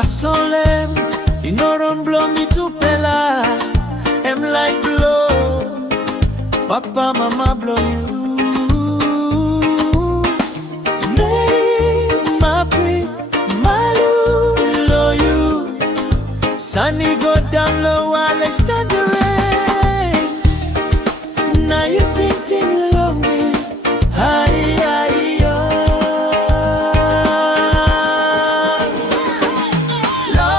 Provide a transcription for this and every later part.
Asolem, you know don't blow me to pella. Em like blow, Papa, Mama blow you. Meri Maprik Malu blow you. Sunny go down low, Alexander Range. Now you think they love me. Hi, hi, yo. Lo,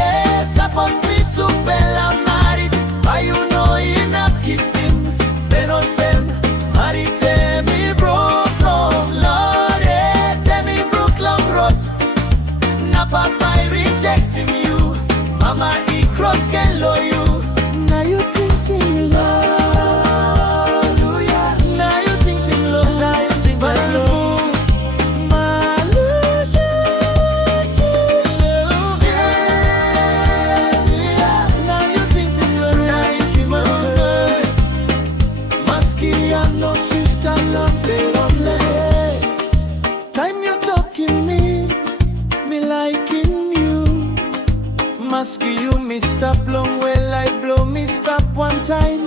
yes, supposed me to Bella married. But you know you not kiss him. Pero sem, married, tell me broke long. Lord, yeah, tell me broke long road. Now Papa rejecting you. Mama, he cross can low you. Now you think they love. Mask you me stop long well I blow me stop one time.